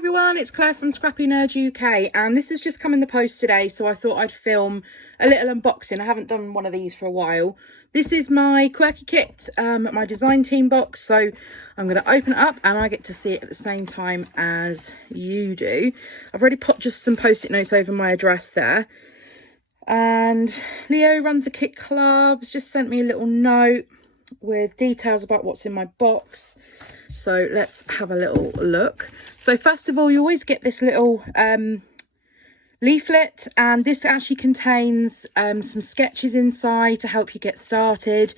everyone, it's Claire from ScrappyNerdUK, and this has just come in the post today, so I thought I'd film a little unboxing. I haven't done one of these for a while. This is my quirky kit, my design team box, so I'm going to open it up and I get to see it at the same time as you do. I've already put just some post-it notes over my address there, and Leo runs a kit club, has just sent me a little note with details about what's in my box. So let's have a little look. So first of all, you always get this little leaflet, and this actually contains some sketches inside to help you get started.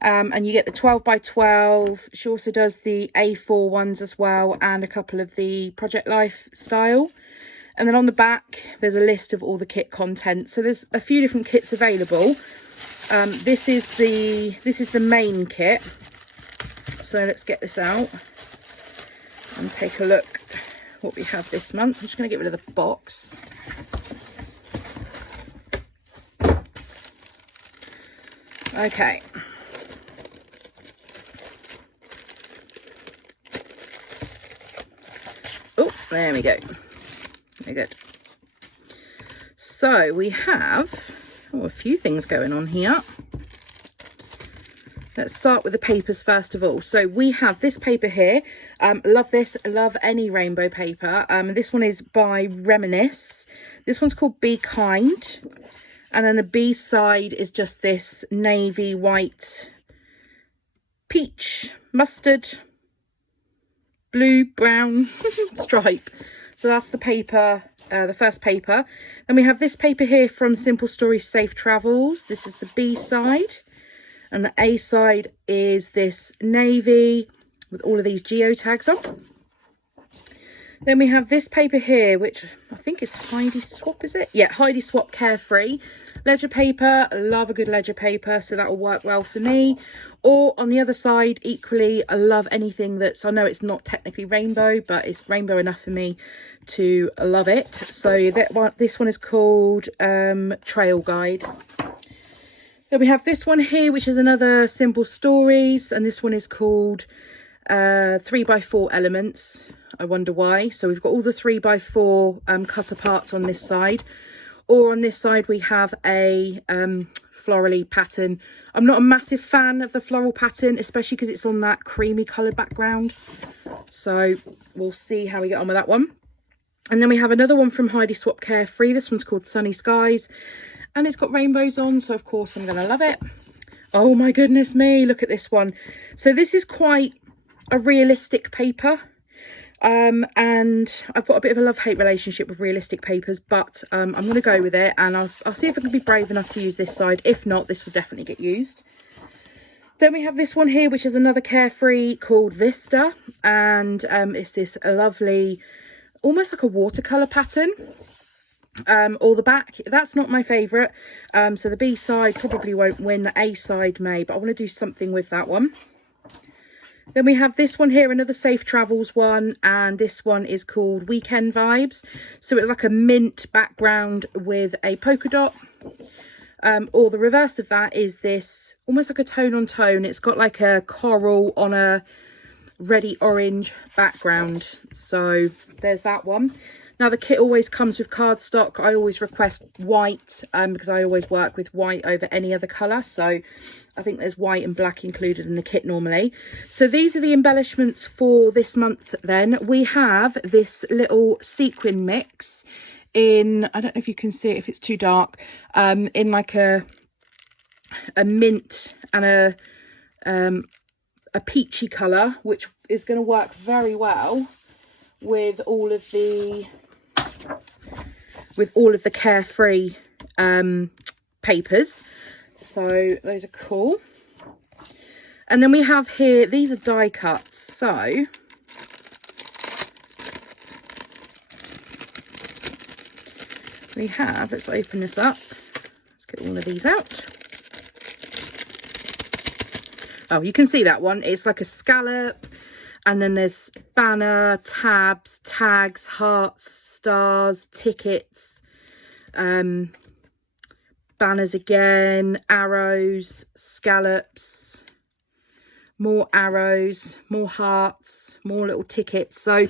And you get the 12 by 12. She also does the A4 ones as well, and a couple of the Project Life style. And then on the back, there's a list of all the kit content. So there's a few different kits available. This is the main kit. So let's get this out and take a look what we have this month. I'm just going to get rid of the box. Okay. Oh, there we go. Very good. So we have a few things going on here. Let's start with the papers first of all. So we have this paper here. Love this. Love any rainbow paper. This one is by Reminisce. This one's called Be Kind. And then the B side is just this navy, white, peach, mustard, blue, brown stripe. So that's the paper, the first paper. Then we have this paper here from Simple Stories Safe Travels. This is the B side. And the A side is this navy with all of these geotags on. Then we have this paper here, which I think is Heidi Swap, is it? Yeah, Heidi Swap Carefree. Ledger paper, love a good ledger paper, so that will work well for me. Or on the other side, equally, I love anything that's, I know it's not technically rainbow, but it's rainbow enough for me to love it. So this one is called Trail Guide. Then we have this one here, which is another Simple Stories, and this one is called 3x4 Elements. I wonder why. So we've got all the 3x4 cut aparts on this side, or on this side we have a florally pattern. I'm not a massive fan of the floral pattern, especially because it's on that creamy coloured background. So we'll see how we get on with that one. And then we have another one from Heidi Swap Carefree. This one's called Sunny Skies. And it's got rainbows on, so of course I'm going to love it. Oh my goodness me, look at this one. So this is quite a realistic paper. And I've got a bit of a love-hate relationship with realistic papers, but I'm going to go with it. And I'll see if I can be brave enough to use this side. If not, this will definitely get used. Then we have this one here, which is another Carefree called Vista. And it's this lovely, almost like a watercolour pattern. Or the back, that's not my favourite, so the B side probably won't win, the A side may, but I want to do something with that one. Then we have this one here, another Safe Travels one, and this one is called Weekend Vibes. So it's like a mint background with a polka dot, or the reverse of that is this, almost like a tone on tone. It's got like a coral on a reddy orange background. So there's that one. Now the kit always comes with cardstock. I always request white because I always work with white over any other colour. So I think there's white and black included in the kit normally. So these are the embellishments for this month then. We have this little sequin mix in, I don't know if you can see it if it's too dark, in like a mint and a peachy colour, which is going to work very well with all of the Carefree papers. So those are cool. And then we have here, these are die cuts. So we have, let's open this up, let's get all of these out. Oh, you can see that one, it's like a scallop. And then there's banner, tabs, tags, hearts, stars, tickets, banners again, arrows, scallops, more arrows, more hearts, more little tickets. So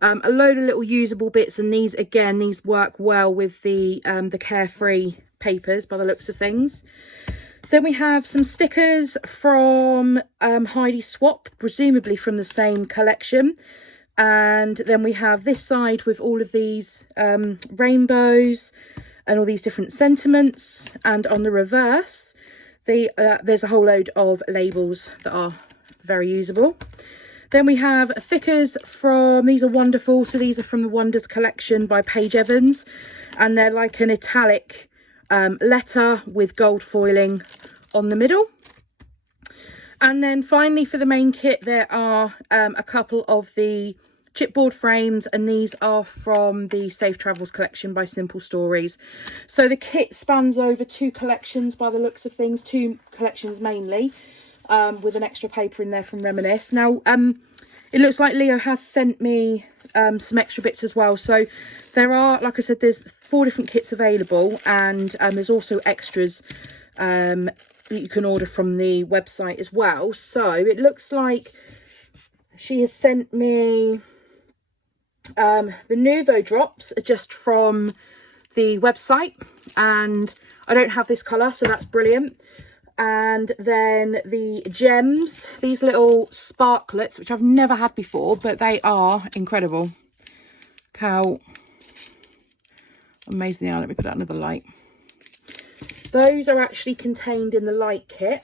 A load of little usable bits, and these again, these work well with the Carefree papers by the looks of things. Then we have some stickers from Heidi Swap, presumably from the same collection. And then we have this side with all of these rainbows and all these different sentiments. And on the reverse, there's a whole load of labels that are very usable. Then we have thickers from, these are wonderful. So these are from the Wonders collection by Paige Evans. And they're like an italic letter with gold foiling on the middle. And then finally for the main kit, there are a couple of the chipboard frames, and these are from the Safe Travels collection by Simple Stories. So the kit spans over 2 collections by the looks of things, 2 collections mainly, with an extra paper in there from Reminisce. Now, it looks like Leo has sent me some extra bits as well. So there are, like I said, there's 4 different kits available, and there's also extras that you can order from the website as well. So it looks like she has sent me the Nouveau drops are just from the website, and I don't have this colour, so that's brilliant. And then the gems, these little sparklets, which I've never had before, but they are incredible. Look how amazing they are. Let me put out another light. Those are actually contained in the light kit.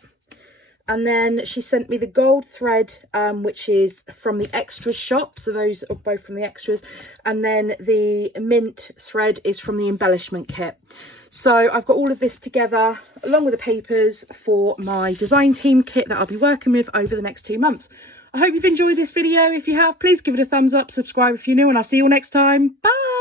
And then she sent me the gold thread, which is from the extras shop. So those are both from the extras. And then the mint thread is from the embellishment kit. So I've got all of this together along with the papers for my design team kit that I'll be working with over the next 2 months. I hope you've enjoyed this video. If you have, please give it a thumbs up, subscribe if you're new, and I'll see you all next time. Bye!